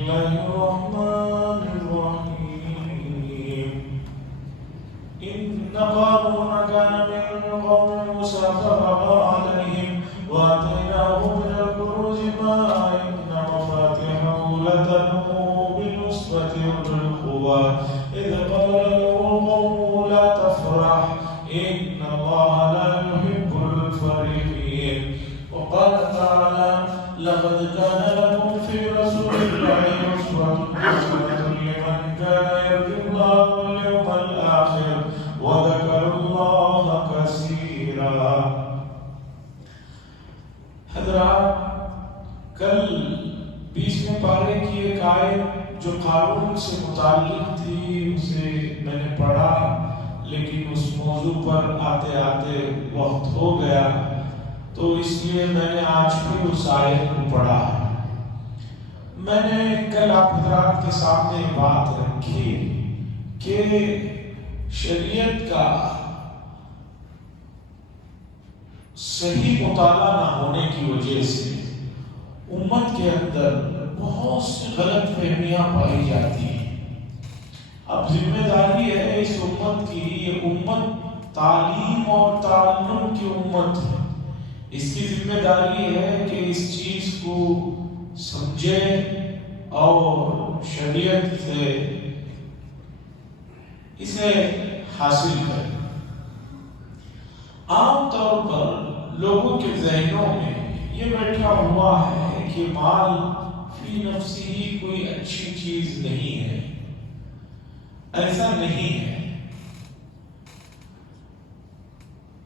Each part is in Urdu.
الله الرحمن الرحيم إن قارون كان من قوم موسى فبغى عليهم وآتيناه من الكنوز ما إن مفاتحه لتنوء بالعصبة أولي القوى إذ قال له قومه لا تفرح إن الله لا يحب الفرحين. وقال تعالى لقد كان لكم في رسول الله أسوة حسنة لمن كان يرجو الله واليوم الآخر وذكر الله كثيرا. حضرات، کل 20ویں پارے کی ایک آیت جو قارون سے متعلق تھی اسے میں نے پڑھا، لیکن اس موضوع پر آتے آتے وقت ہو گیا، تو اس لیے میں نے آج بھی اس آیت کو پڑھا. میں نے کل آپ حضرات کے سامنے بات رکھی کہ شریعت کا صحیح مطالعہ نہ ہونے کی وجہ سے امت کے اندر بہت سی غلط فہمیاں پائی جاتی ہیں. اب ذمہ داری ہے اس امت کی، یہ امت تعلیم اور تعلم کی امت ہے. اس کی ذمہ داری ہے کہ اس چیز کو سمجھے اور شریعت سے اسے حاصل کرے. عام طور پر لوگوں کے ذہنوں میں یہ بیٹھا ہوا ہے کہ مال فی نفسی ہی کوئی اچھی چیز نہیں ہے. ایسا نہیں ہے.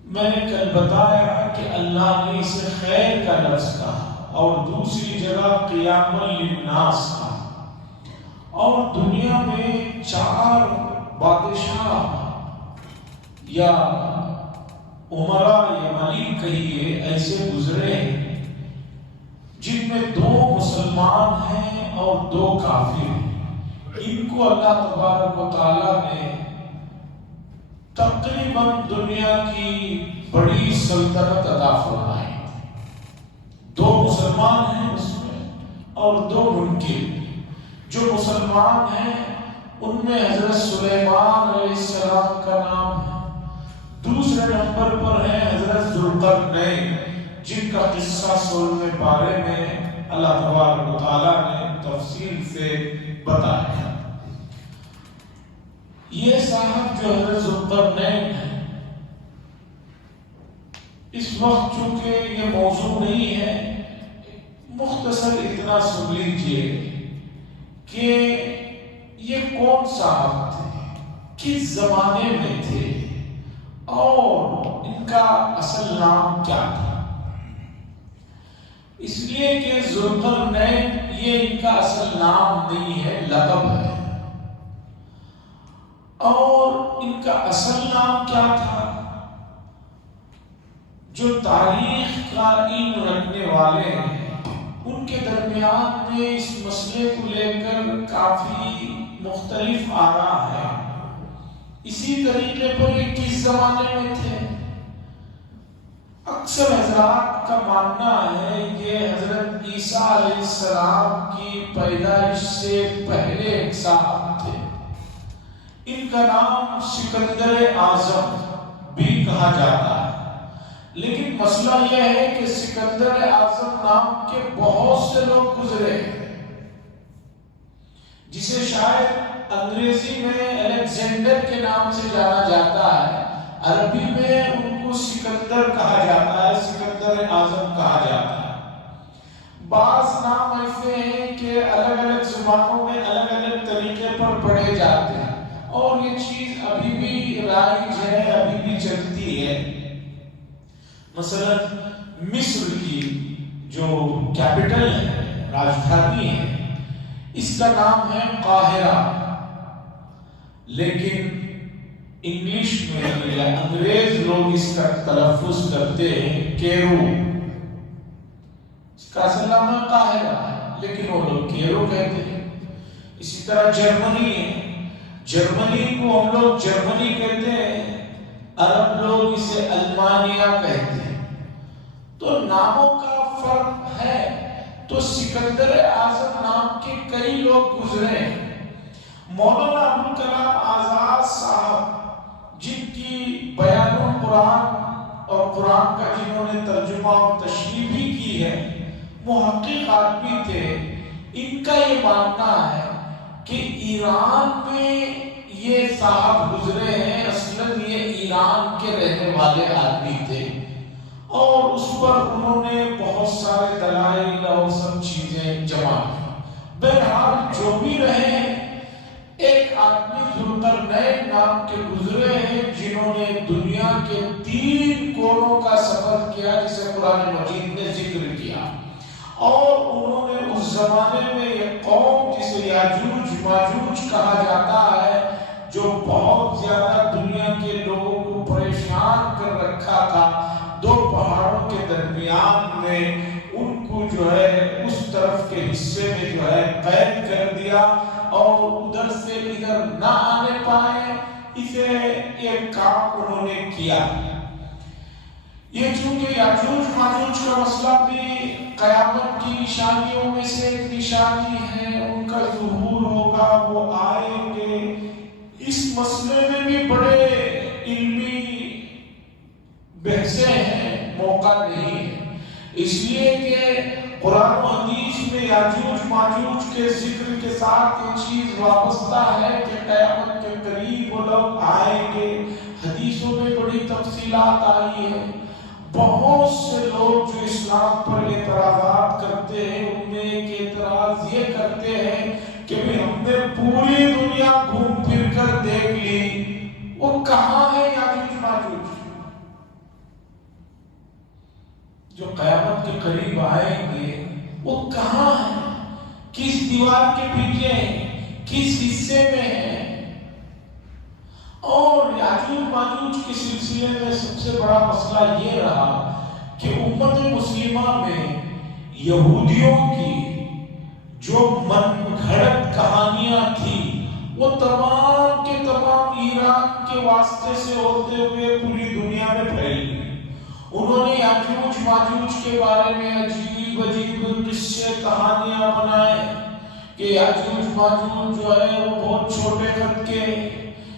میں نے کل بتایا کہ اللہ نے اسے خیر کا لفظ کہا اور دوسری جگہ قیام للناس کہا. اور دنیا میں 4 بادشاہ یا عمراء یا ملک کہیے ایسے گزرے ہیں جن میں 2 مسلمان ہیں اور 2 کافر ہیں. ان کو اللہ تبارک و تعالیٰ نے تقریباً دنیا کی بڑی سلطنت عطا فرمائی. 2 مسلمان ہیں اس میں اور 2 منکر. جو مسلمان ہیں ان میں حضرت سلیمان علیہ السلام کا نام ہے. دوسرے نمبر پر ہیں حضرت ذوالقرنین جن کا قصہ 16ویں پارے میں اللہ تبارک و تعالیٰ نے تفصیل سے بتایا. یہ صاحب جو حضرت ذوالقرنین ہے، اس وقت چونکہ یہ موضوع نہیں ہے، مختصر اتنا سن لیجئے کہ یہ کون صاحب تھے، کس زمانے میں تھے اور ان کا اصل نام کیا تھا. اس لیے کہ ذوالقرنین یہ ان کا اصل نام نہیں ہے، لقب ہے. اور ان کا اصل نام کیا تھا؟ جو تاریخ کا علم رکھنے والے ہیں ان کے درمیان میں اس مسئلے کو لے کر کافی مختلف آراء ہے. اسی طریقے پر یہ کس زمانے میں تھے؟ اکثر حضرات کا ماننا ہے کہ حضرت عیسیٰ علیہ السلام کی پیدائش سے پہلے ایک صاحب تھے. ان کا نام سکندر اعظم بھی کہا جاتا ہے. لیکن مسئلہ یہ ہے کہ سکندر اعظم نام کے بہت سے لوگ گزرے جسے شاید انگریزی میں الیگزینڈر کے نام سے جانا جاتا ہے. عربی میں ان کو سکندر کہا جاتا ہے، سکندر اعظم کہا جاتا ہے. بعض نام ایسے ہیں کہ الگ الگ زبانوں میں الگ الگ طریقے پر پڑھے جاتے ہیں اور یہ چیز ابھی بھی رائج ہے، ابھی بھی چلتی ہے. مثلا مصر کی جو کیپٹل ہے، راجدھانی ہے، اس کا نام ہے قاہرہ، لیکن انگلش میں یا انگریز لوگ اس کا تلفظ کرتے ہیں کیرو. اس کا اصل نام ہے قاہرہ لیکن وہ لوگ کیرو کہتے ہیں. اسی طرح جرمنی ہے، جرمنی کو ہم لوگ جرمنی کہتے ہیں، عرب لوگ اسے المانیہ کہتے ہیں. تو ناموں کا فرق ہے تو سکندر اعظم نام کے کئی لوگ گزرے ہیں۔ مولانا ابوالکلام آزاد صاحب جن کی بیان القرآن اور قرآن کا جنہوں نے ترجمہ اور تشریح بھی کی ہے، محقق آدمی تھے۔ ان کا یہ ماننا ہے کہ ایران میں یہ صاحب گزرے ہیں، اصلاً یہ ایران کے رہنے والے آدمی تھے، اور اس پر انہوں نے بہت سارے دلائل اور سب چیزیں جمع کی۔ بہرحال جو بھی رہے، ایک آدمی ذوالقرنین نام کے گزرے ہیں جنہوں نے دنیا کے 3 کونوں کا سفر کیا، جسے قرآن مجید نے ذکر کیا، اور انہوں نے اس زمانے میں یہ قوم جسے یاجوج ماجوج کہا جاتا ہے، جو بہت زیادہ دنیا کے لوگوں کو پریشان کر رکھا تھا، 2 پہاڑوں کے درمیان میں ان کو جو ہے اس طرف کے حصے میں جو ہے قید کر دیا، اور ادھر سے ادھر نہ آنے پائے۔ اسے ایک کام انہوں نے کیا۔ یہ چونکہ یاجوج ماجوج کا مسئلہ بھی قیامت کی نشانیوں میں سے ایک نشانی ہے، ان کا ظہور ہوگا، وہ آئیں گے۔ اس مسئلے میں بھی بڑے علمی بحثیں ہیں، موقع نہیں ہے، اس لیے کہ قرآن و حدیث میں یاجوج ماجوج کے ذکر کے ساتھ یہ چیز وابستہ ہے کہ قیامت کے قریب وہ لوگ آئیں گے۔ حدیثوں میں بڑی تفصیلات آئی ہیں۔ بہت سے لوگ جو اسلام پر اعتراضات کرتے ہیں، ان میں ایک اعتراض یہ کرتے ہیں کہ ہم نے پوری دنیا گھوم پھر کر دیکھ لی، وہ کہاں ہے یاجوج ماجوج جو قیامت کے قریب آئیں گے؟ وہ کہاں ہیں؟ کس دیوار کے پیچھے ہیں؟ کس حصے میں ہیں؟ اور یاجوج ماجوج کے سلسلے میں سب سے بڑا مسئلہ یہ رہا کہ امت مسلمہ میں یہودیوں کی جو من گھڑت کہانیاں تھیں، وہ تمام کے تمام ایران کے واسطے سے ہوتے ہوئے پوری دنیا میں پھیل گئی۔ انہوں نے یاجوج ماجوج کے بارے میں عجیب قصے کہانیاں بنائے کہ یاجوج ماجوج جو ہے وہ بہت چھوٹے قد کے،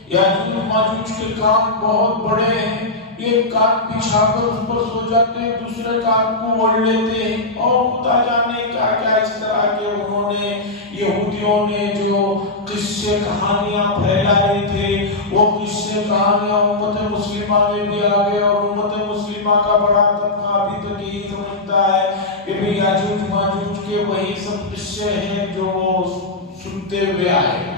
یاجوج ماجوج کے کان بہت بڑے ہیں، ایک کان بچھا کر اس پر سو جاتے ہیں، دوسرے کان کو اوڑھ لیتے ہیں، اور خدا جانے کیا کیا اس طرح کے انہوں نے یہودیوں نے جو قصے کہانیاں پھیلائے تھے، وہ قصے کہانیاں امت مسلمہ میں بھی آگے، اور امت مسلمہ کا بڑا طبقہ ابھی تک یہی سمجھتا ہے کہ بھی یاجوج ماجوج کے وہی سب قصے ہیں جو سنتے ہوئے آئے۔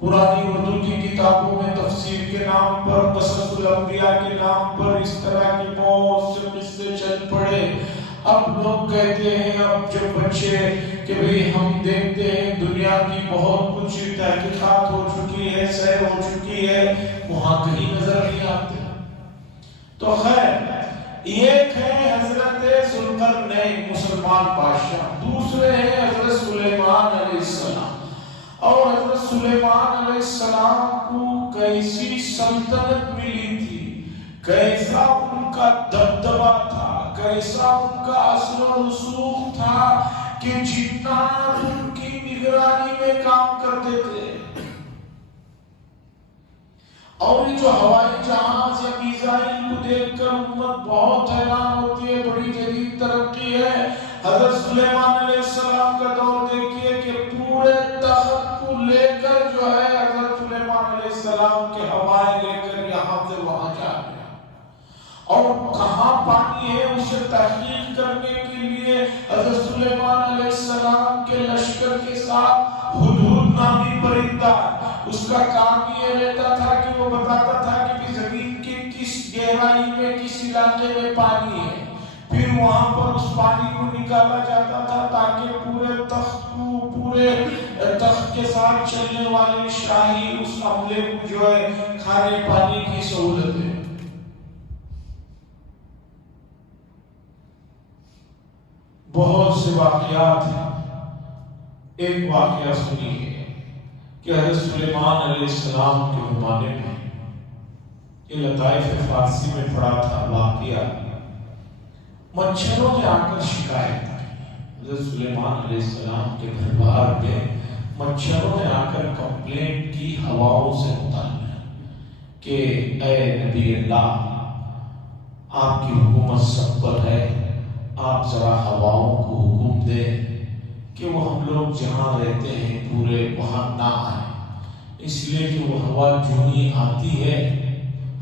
پرانی اردو کی کتابوں میں تفسیر کے نام پر، قصص الانبیاء کے نام پر اس طرح کے بہت سے قصے چل پڑے۔ اب لوگ کہتے ہیں، اب جب بچے کہ بھئی ہم دیکھتے ہیں دنیا کی بہت کچھ تحقیقات ہو چکی ہے، سیر ہو چکی ہے، وہاں کہیں نظر نہیں آتے۔ تو خیر، ایک ہے حضرت ذوالقرنین مسلمان بادشاہ، دوسرے ہیں حضرت سلیمان علیہ السلام۔ اور حضرت سلیمان علیہ السلام کو کیسی سلطنت ملی تھی، کیسا ان کا دبدبہ تھا، کیسا ان کا اثر و رسوخ تھا کہ جنات ان کی نگرانی میں کام کرتے تھے۔ اور جو ہوائی جہاز یا میزائل کو دیکھ کر امت بہت حیران ہوتی ہے، بڑی جدید ترقی ہے۔ حضرت سلیمان علیہ السلام کا دور دیکھیے کہ پورے تخت کو لے کر جو ہے حضرت سلیمان علیہ السلام کے ہوائیں لے کر یہاں سے وہاں جا گیا، اور کہاں پانی ہے اسے تحقیق کرنے کے لیے حضرت سلیمان علیہ السلام کے لشکر کے ساتھ ہدہد نامی پرندہ، اس کا کام یہ رہتا تھا کہ وہ بتاتا تھا کہ زمین کی کس گہرائی میں کس علاقے میں پانی ہے، پھر وہاں پر اس پانی کو نکالا جاتا تھا تاکہ پورے تخت کے ساتھ چلنے والے شاہی اس عملے کو جو ہے کھانے پانی کی سہولت ہے۔ بہت سے واقعات ہیں۔ ایک واقعہ سنیے کہ حضرت سلیمان علیہ السلام کے زمانے میں، یہ لطائف فارسی میں پڑھا تھا واقعہ، مچھروں نے آ کر شکایت کی، حضرت سلیمان علیہ السلام کے دربار پہ مچھروں نے آ کر کمپلینٹ کی ہواؤں سے متعلق کہ اے نبی اللہ، آپ کی حکومت سب پر ہے، آپ ذرا ہواؤں کو حکم دیں کہ وہ ہم لوگ جہاں رہتے ہیں پورے وہاں نہ آئیں، اس لیے کہ وہ ہوا جو ہی آتی ہے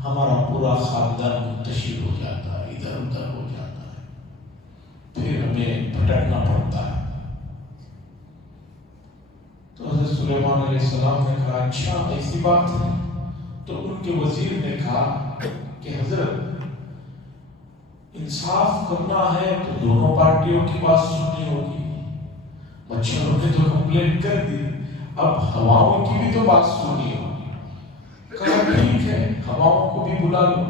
ہمارا پورا خاندان منتشر ہو جاتا ہے، ادھر ادھر ہو جاتا ہے، پھر ہمیں بھٹکنا پڑتا ہے۔ تو حضرت سلیمان علیہ السلام نے کہا اچھا ایسی بات ہے؟ تو ان کے وزیر نے کہا کہ حضرت انصاف کرنا ہے تو دونوں پارٹیوں کی بات سننی ہوگی، مچھروں نے تو کمپلین کر دی، اب ہواؤں کی بھی تو بات سننی ہوگی۔ کہا ٹھیک ہے، ہواؤں کو بھی بلا لو۔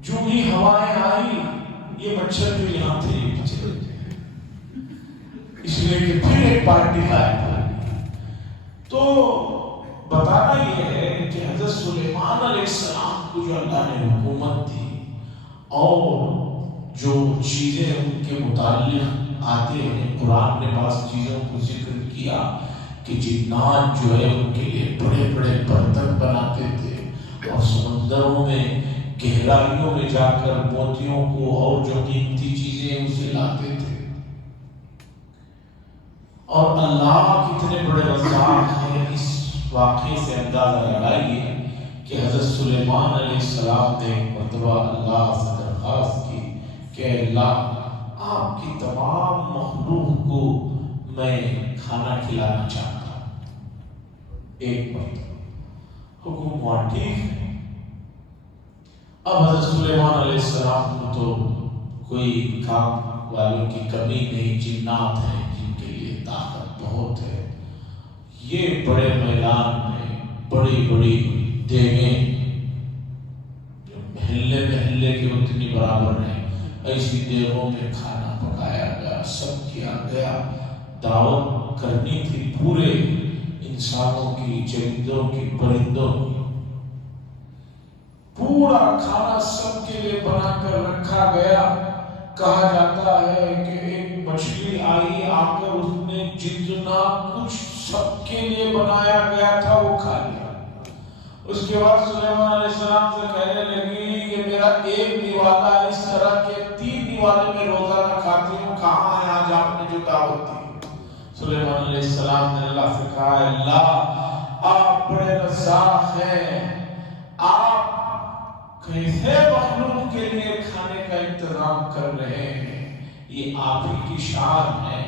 جو ہی ہوائیں آئی یہ مچھر جو یہاں تھے یہ پیچھے ہو گئے، اس لیے کہ پھر ایک پارٹی غائب ہو گئی۔ تو بتانا یہ ہے کہ حضرت سلیمان علیہ السلام کو جو اللہ نے حکومت دی اور جو چیزیں ان کے متعلق آتے ہیں، قرآن نے بعض چیزوں کو ذکر کیا کہ جنات جو ہے ان کے لیے بڑے بڑے برتن بناتے تھے اور سمندروں میں گہرائیوں میں جا کر موتیوں کو اور جو قیمتی چیزیں اسے لاتے تھے، اور اللہ کتنے بڑے رزاق ہیں۔ اس واقعے سے اندازہ لگائیے کہ حضرت سلیمان علیہ السلام نے ایک مرتبہ اللہ سے درخواست کی کہ اللہ آپ کی تمام مخلوق کو میں کھانا کھلانا چاہتا ہوں۔ ایک مرتبہ حکم ہوا، ٹھیک ہے۔ اب حضرت سلیمان علیہ السلام کو تو کوئی کام والوں کی کمی نہیں، جنات ہیں جن کے لیے طاقت بہت ہے، یہ بڑے میدان میں بڑی بڑی دیگیں جو محلے کے اتنی برابر ہیں، ایسی دیگوں میں کھانا پکایا گیا، سب کیا گیا، دعوت کرنی تھی پورے انسانوں کی، چرندوں کی، پرندوں کی، پورا کھانا سب کے لیے بنا کر رکھا گیا۔ کہا جاتا ہے کہ ایک مچھلی آئی، آ کر اس نے جتنا کچھ سب کے لیے بنایا گیا تھا وہ کھا لیا۔ اس کے بعد سلیمان علیہ السلام سے کہنے لگی کہ میرا ایک نوالا اس طرح کے 3 نوالے میں روزانہ کھاتی ہوں، کہاں ہے آج آپ نے جو دعوت دی؟ سلیمان علیہ السلام نے اللہ سے کہا اللہ آپ بڑے رزاق ہیں، آپ کیسے مخلوق کے لیے کھانے کا انتظام کر رہے ہیں، یہ آپ ہی کی شان ہے۔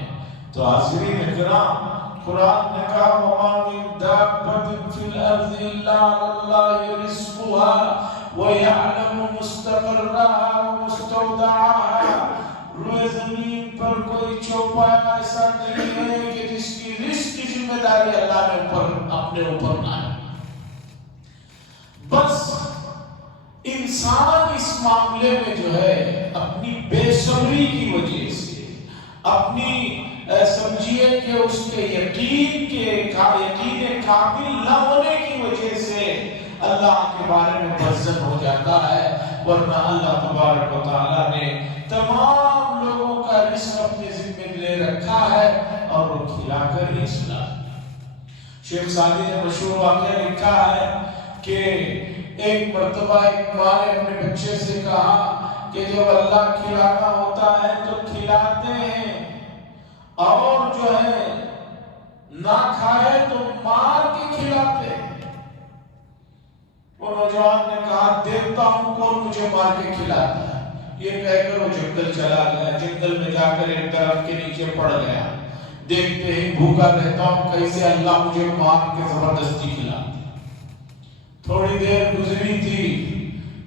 تو حاضرین اکرام، قرآن نے کہا وَمَا مِن دَابَّةٍ فِي الْأَرْضِ إِلَّا عَلَى اللَّهِ رِزْقُهَا وَيَعْلَمُ مُسْتَقَرَّهَا وَمُسْتَوْدَعَهَا۔ روئے زمین پر کوئی چوپایا ایسا نہیں ہے کہ جس کی رزق کی ذمہ داری اللہ نے اپنے اوپر نہ ہے۔ بس انسان اس معاملے میں جو ہے اپنی بے صبری کی وجہ سے، اپنی سمجھیے کہ اس کے یقین کامل نہ ہونے کی وجہ سے اللہ کے بارے میں بدظن ہو جاتا ہے، ورنہ اللہ تبارک و تعالیٰ نے تمام لوگوں کا رزق اپنے ذمہ لے رکھا ہے اور وہ کھلا کر ہی سلا۔ شیخ سعدی نے مشہور واقعہ لکھا ہے کہ ایک مرتبہ ایک ماں نے اپنے بچے سے کہا کہ جب اللہ کھلانا ہوتا ہے تو کھلاتے ہیں، اور جو ہے نہ کھائے تو مار کے کھلاتے ہیں۔ وہ نوجوان نے کہا دیکھتا ہوں کون مجھے مار کے کھلاتا ہے۔ یہ کہہ کر وہ جنگل چلا گیا، جنگل میں جا کر ایک درخت کے نیچے پڑ گیا، دیکھتے ہی بھوکا رہتا ہوں کیسے اللہ مجھے مار کے زبردستی کھلاتا۔ تھوڑی دیر گزری تھی،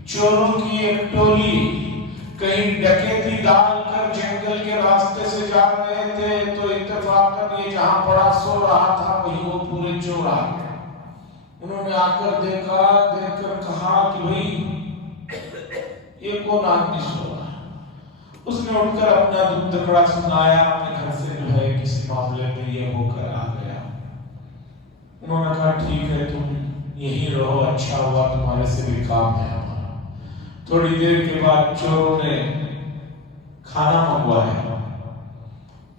چوروں کی ایک ٹولی کہیں ڈکیتی ڈال کر جنگل کے راستے سے جا رہے تھے تو اتفاقاً یہ جہاں پڑا سو رہا تھا وہیں وہ پورے چور آ گئے۔ انہوں نے آ کر دیکھا، دیکھ کر کہا کہ بھئی یہ کون آدمی سو رہا ہے؟ اس نے اٹھ کر اپنا دکھ دکڑا سنایا، اپنے گھر سے جو ہے کسی معاملے میں یہ ہو کر آ گیا۔ انہوں نے کہا ٹھیک ہے تم یہیں رہو، اچھا ہوا تمہارے سے بھی کام ہے ہمارا۔ تھوڑی دیر کے بعد چوروں نے کھانا منگوایا،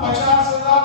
50,000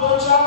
2-4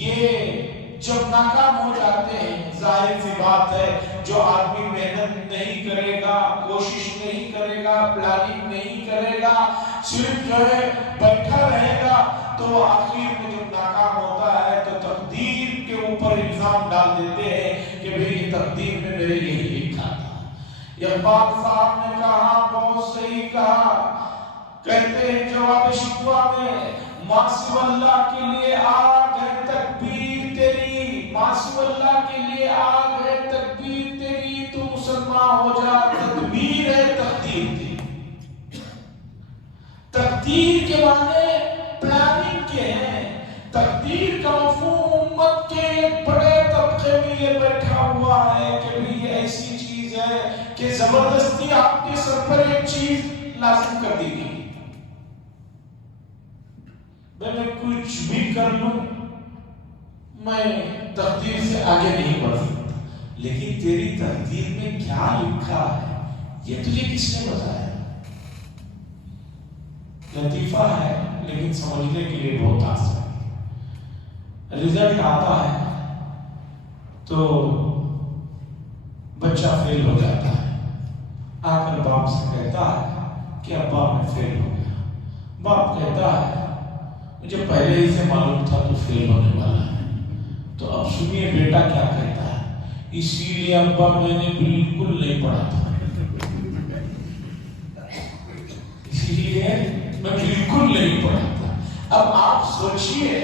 یہ جب ناکام ہو جاتے ہیں، ظاہر سی بات ہے جو آدمی محنت نہیں کرے گا، کوشش نہیں کرے گا، پلاننگ نہیں کرے گا، صرف جو ہے بیٹھا رہے گا، تو آخر میں جب ناکام ہوتا ہے تو تقدیر کے اوپر الزام ڈال دیتے ہیں کہ بھئی یہ تقدیر میں میرے یہی لکھا تھا۔ اقبال صاحب نے کہا، بہت صحیح کہا، کہتے ہیں جواب شکوہ میں، ماں سوی اللہ کے لیے آگ ہے تکبیر تیری، ماں سوی اللہ کے لیے آگ ہے تکبیر تیری، تو مسلمان ہو جا، تدبیر ہے تقدیر تیری۔ تقدیر کے معنی پلاننگ کے ہیں، تقدیر کا مفہوم امت کے ایک بڑے طبقے میں یہ بیٹھا ہوا ہے کہ بھی یہ ایسی چیز ہے کہ زبردستی آپ کے سر پر ایک چیز لازم کر دی گئی، میں کچھ بھی کر لوں میں تقدیر سے آگے نہیں بڑھ سکتا، لیکن تیری تقدیر میں کیا لکھا ہے یہ تجھے کس نے بتایا؟ لطیفہ ہے لیکن سمجھنے کے لیے بہت آسان ہے۔ رزلٹ آتا ہے تو بچہ فیل ہو جاتا ہے، آ کر باپ سے کہتا ہے کہ ابا میں فیل ہو گیا۔ باپ کہتا ہے مجھے پہلے ہی سے معلوم تھا تو فیل ہونے والا ہے۔ تو اب سنیے بیٹا کیا کہتا ہے، اسی لیے ابا میں نے بالکل نہیں پڑھا تھا، اسی لیے میں بالکل نہیں پڑھا تھا۔ اب آپ سوچئے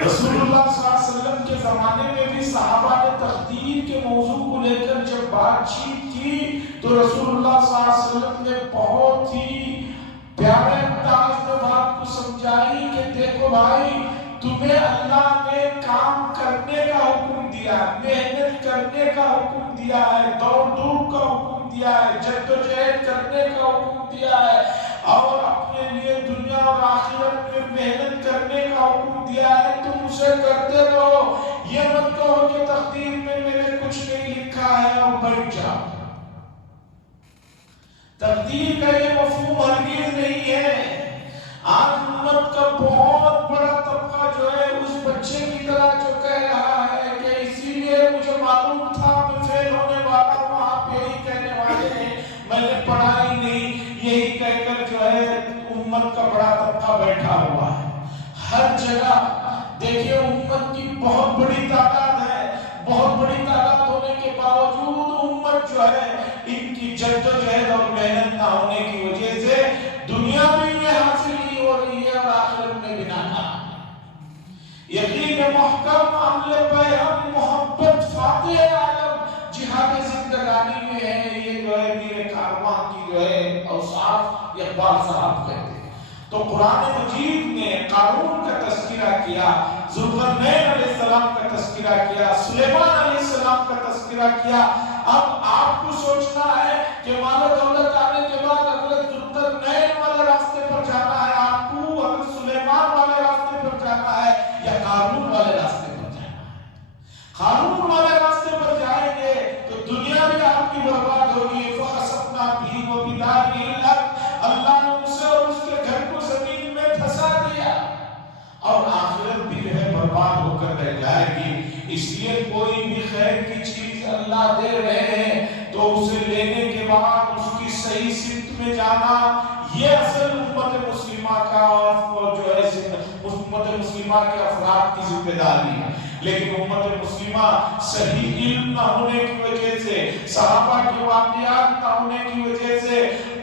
رسول اللہ صلی اللہ علیہ وسلم کے زمانے میں بھی صحابہ نے تقدیر کے موضوع کو لے کر جب بات چیت کی تو رسول اللہ صلی اللہ علیہ وسلم نے بہت ہی پیارے انداز میں بات کو سمجھائی کہ دیکھو بھائی، تمہیں اللہ نے کام کرنے کا حکم دیا ہے، محنت کرنے کا حکم دیا ہے، دوڑ دھوپ کا حکم دیا ہے، جدوجہد کرنے کا حکم دیا ہے، اور اپنے لیے دنیا اور آخرت میں محنت کرنے کا حکم دیا ہے، تم اسے کرتے رہو، یہ مت کہو کہ تقدیر میں میرے کچھ نہیں لکھا ہے اور بیٹھ جاؤ۔ تقدیر کا یہ مفہوم ہرگز نہیں ہے۔ آج امت کا بہت بڑا طبقہ جو ہے اس بچے کی طرح جو کہہ رہا ہے کہ اسی لیے مجھے معلوم تھا میں فیل ہونے والا ہوں، آپ یہی کہنے والے ہیں میں نے پڑھا ہی نہیں، یہی کہہ کر جو ہے امت کا بڑا طبقہ بیٹھا ہوا ہے۔ ہر جگہ دیکھیے امت کی بہت بڑی تعداد ہے، بہت بڑی تعداد ہونے کے باوجود امت جو ہے ان کی جدوجہد اور محنت نہ ہونے کی وجہ سے دنیا میں یہ حاصل نہیں ہو رہی ہے اور آخرت میں بھی ناکام۔ یقین محکم عمل پیغام محبت فاتح عالم جہاد زندگانی میں ہے، یہ جو ہے میرے کارواں کی جو ہے اوصاف اقبال صاحب کہتے ہیں۔ تو قرآن مجید نے قارون کا تذکرہ کیا، ذوالقرنین علیہ السلام کا تذکرہ کیا، سلیمان علیہ السلام کا تذکرہ کیا۔ اب آپ کو سوچنا ہے کہ مال و دولت آنے کے بعد اگر ذوالقرنین والے راستے پر جانا ہے آپ کو، اگر سلیمان والے راستے پر جانا ہے یا قارون والے راستے پر جانا ہے۔ قارون والے راستے پر جائیں گے تو دنیا بھی آپ کی برباد ہوگی، فَخَسَفْنَا بِهِ وَبِدَارِهِ الْأَرْضَ، اللہ نے اسے اور اس کے گھر کو زمین میں دھسا دیا، اور آخرت بھی جو ہے برباد ہو کر رہ جائے گی۔ اس لیے کوئی بھی خیر کی چیز اللہ دے رہے ہیں تو اسے لینے کے بعد اس کی صحیح سمت میں جانا، یہ اصل امت مسلمہ کا جو ہے امت مسلمہ کے افراد کی ذمہ داری ہے۔ لیکن امت مسلمہ صحیح علم نہ ہونے کی وجہ سے، صحابہ کے واقعات نہ ہونے کی وجہ سے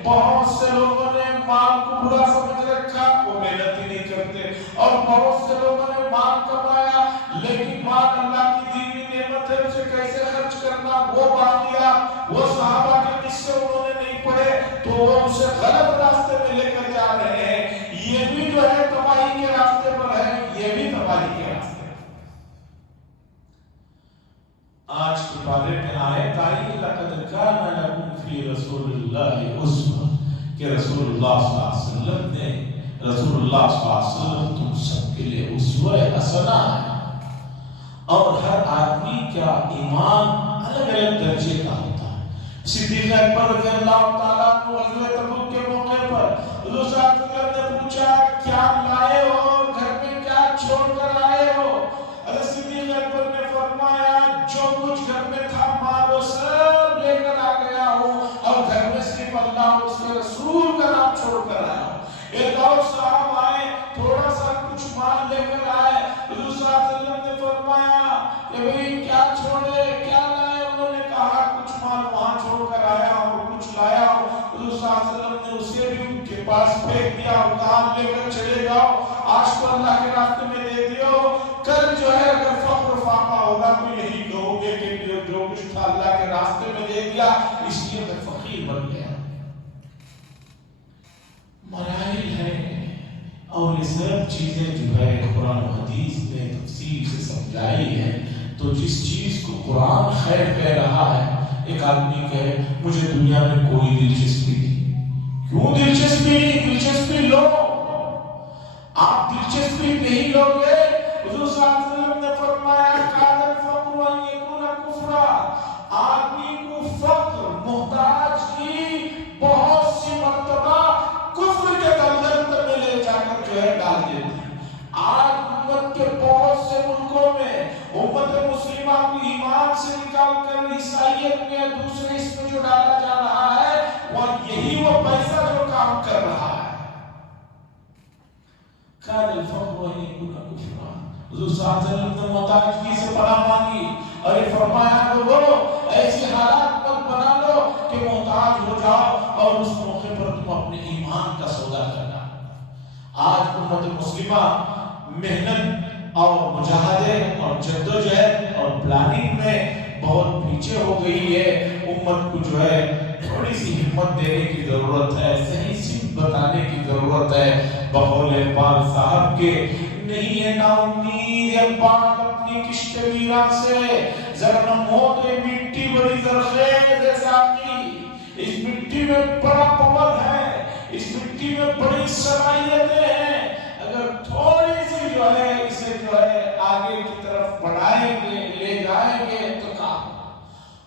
بہت سے لوگوں نے مال کو برا سمجھ رکھا، وہ محنت ہی نہیں کرتے، اور بہت سے لوگوں نے مال کمایا لیکن مال اللہ کی دی ہوئی نعمت ہے، اسے کیسے خرچ کرنا، وہ واقعات، وہ صحابہ کے قصے انہوں نے نہیں پڑھے تو وہ اسے غلط راستے میں لے کر جا رہے ہیں۔ یہ بھی جو ہے تباہی کے راستے پر ہے، یہ بھی تباہی کے راستے پر۔ آج کے بارے میں آیت آئی لَقَدْ كَانَ لَكُمْ فِي رَسُولِ اللَّهِ أُسْوَةٌ، کہ رسول اللہ صلی اللہ علیہ وسلم نے، رسول اللہ صلی اللہ علیہ وسلم تم سب کے لیے اسوہ حسنہ ہے۔ اور ہر آدمی کا ایمان الگ الگ درجے کا ہوتا ہے۔ صدیق اکبر رضی اللہ تعالیٰ عنہ غزوہ تبوک کے موقع پر حضور صلی اللہ علیہ وسلم نے پوچھا کیا لائے ہو، گھر میں کیا چھوڑ کر آئے ہو؟ راستے میں دے دیو، کل جو ہے اگر فقر فاقہ ہوگا تو یہی کہو گے کہ جو کچھ تھا اللہ کے راستے میں دے دیا اس لیے میں فقیر بن گیا۔ مراحل ہے، اور یہ سب چیزیں جو ہے قرآن و حدیث نے تفصیل سے سمجھائی ہے۔ تو جس چیز کو قرآن خیر کہہ رہا ہے، ایک آدمی کہے مجھے دنیا میں کوئی دلچسپی نہیں، کیوں دلچسپی نہیں؟ دلچسپی لو، آپ دلچسپی نہیں لوگے۔ حضور صلی اللہ علیہ وسلم نے فرمایا کان الفقر ان یکون کفرا، آدمی کو فقر محتاج کی بہت سی مرتبہ کفر کے دلدل میں لے جا کر جو ہے ڈال دیتی۔ آج امت کے بہت سے ملکوں میں امت مسلمہ کو ایمان سے نکال کر عیسائیت میں دوسرے اس میں جو ڈالا جا رہا ہے وہ یہی وہ پیسہ جو کام کر رہا ہے۔ کان الفقر ان یکون کفرا، حضور صلی اللہ علیہ وسلم نے محتاجگی سے پناہ مانگی اور یہ فرمایا لوگو ایسی حالات مت بنا لو کہ محتاج ہو جاؤ اور اس موقع پر تم اپنے ایمان کا سودا کرنا۔ آج امت مسلمہ محنت اور مجاہدے اور جدوجہد اور پلاننگ میں بہت پیچھے ہو گئی ہے۔ امت کو جو ہے تھوڑی سی ہمت دینے کی ضرورت ہے، صحیح سمت بتانے کی ضرورت ہے۔ بقول اقبال صاحب کے نہیں ہے نا امید اقبال اپنی کشت ویران سے، ذرا موت مٹی بڑی زرخیز ہے ساقی، اس مٹی میں بڑا پاور ہے، اس مٹی میں بڑی صلاحیتیں ہیں، اگر تھوڑی سی جو ہے اسے جو ہے آگے کی طرف بڑھائیں گے لے جائیں گے تو کام۔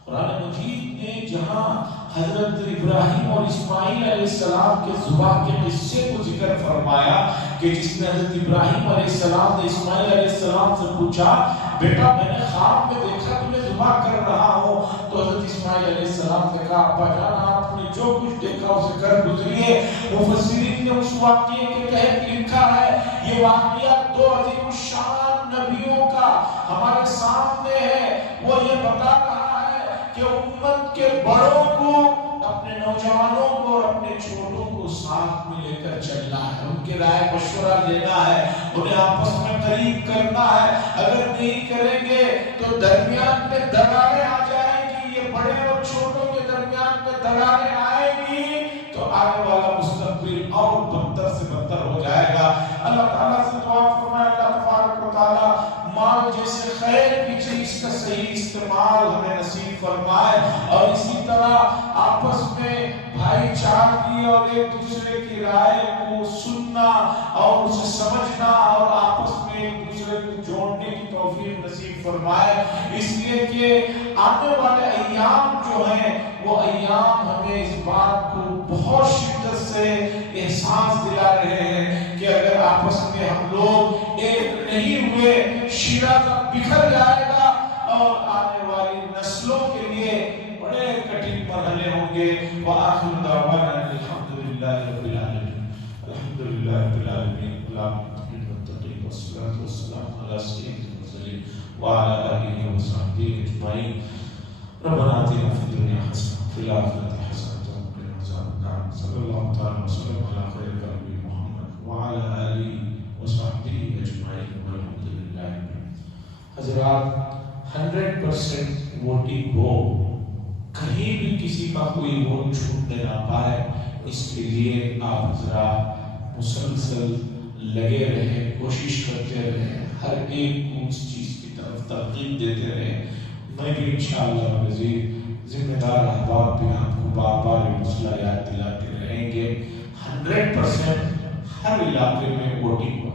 قرآن مجید نے جہاں حضرت ابراہیم اور اسماعیل علیہ السلام کے ذبح کے قصے کو ذکر فرمایا کہ جس میں حضرت ابراہیم علیہ السلام نے اسماعیل علیہ السلام سے پوچھا بیٹا میں نے خواب میں دیکھا تمہیں ذبح کر رہا ہوں، تو حضرت اسماعیل علیہ السلام نے کہا ابا جان آپ نے جو کچھ دیکھا اسے کر گزریے۔ مفسرین نے اس واقعے کے تحت لکھا ہے یہ واقعہ دو عظیم الشان نبیوں کا ہمارے سامنے ہے۔ وہ یہ بتا رہا کہ امت کے بڑوں کو اپنے نوجوانوں کو اور اپنے چھوٹوں کو ساتھ میں لے کر چلنا ہے، ان کے رائے مشورہ لینا ہے، انہیں آپس میں قریب کرنا ہے۔ اگر نہیں کریں گے تو درمیان میں دراڑیں آ جائیں گی، یہ بڑے اور چھوٹوں کے درمیان میں دراڑیں آئیں گی تو آنے والا مستقبل اور بدتر سے بدتر ہو جائے گا۔ اللہ تعالیٰ سے دعا فرمائے اللہ تبارک و تعالیٰ مال جیسے خیر کی چیز کا صحیح استعمال ہمیں نصیب فرمائے، اور اسی طرح آپس میں بھائی چارگی اور ایک دوسرے کی رائے کو سننا اور اسے سمجھنا اور آپس میں ایک دوسرے کو جوڑنے کی توفیق نصیب فرمائے، اس لیے کہ آنے والے ایام جو ہیں وہ ایام ہمیں اس بات کو بہت شدت سے احساس دلا رہے ہیں کہ اگر آپس میں ہم لوگ ایک نہیں ہوئے شیرازہ بکھر جائے گا اور آنے والی نسلوں کے لیے بڑے کٹھن مرحلے ہوں گے۔ وآخر دعوانا الحمدللہ رب العالمین، الحمدللہ رب العالمین، والمتقین والصلاة والسلام علی سید المرسلین وعلی آلہ وصحبہ اجمعین۔ ربنا آتنا فی الدنیا حسنہ وفی الآخرۃ حسنہ وقنا عذاب النار۔ صلی اللہ تعالی وسلم علی خیر قلب محمد وعلی آلہ وصحبہ اجمعین والحمدللہ۔ حضرات 100% ووٹنگ ہو، کہیں بھی کسی کا کوئی ووٹ چھوٹنے نہ پائے، اس کے لیے آپ حضرات مسلسل لگے رہیں، کوشش کرتے رہیں، ہر ایک کو اس چیز کی طرف ترغیب دیتے رہیں۔ میں بھی انشاءاللہ مزید ذمہ دار احباب بھی آپ کو بار بار یہ مسئلہ یاد دلاتے رہیں گے۔ 100% ہر علاقے میں ووٹنگ